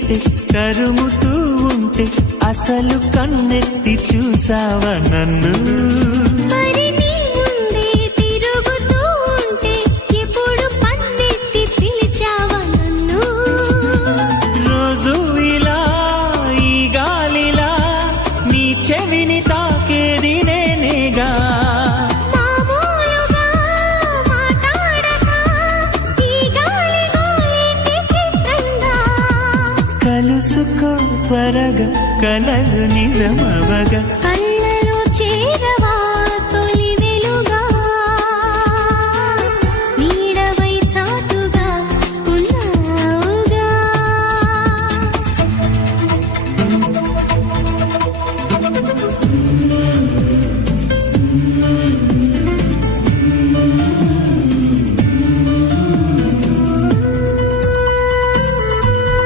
వింటే తరుముతూ ఉంటే అసలు కన్నెత్తి చూసావా నన్ను మరి నీ ముందే తిరుగుతూ ఉంటే ఎప్పుడు పన్నెత్తి పిలిచావా నన్ను రోజు ఇలా ఈ గాలిలా నీ చెవిని తాకేది నేనేగా మామూలుగా మాట్లాడక ఈ గాలి గోలింటి చిత్రంగా కలుసుకో త్వరగా కలలు నిజమవగా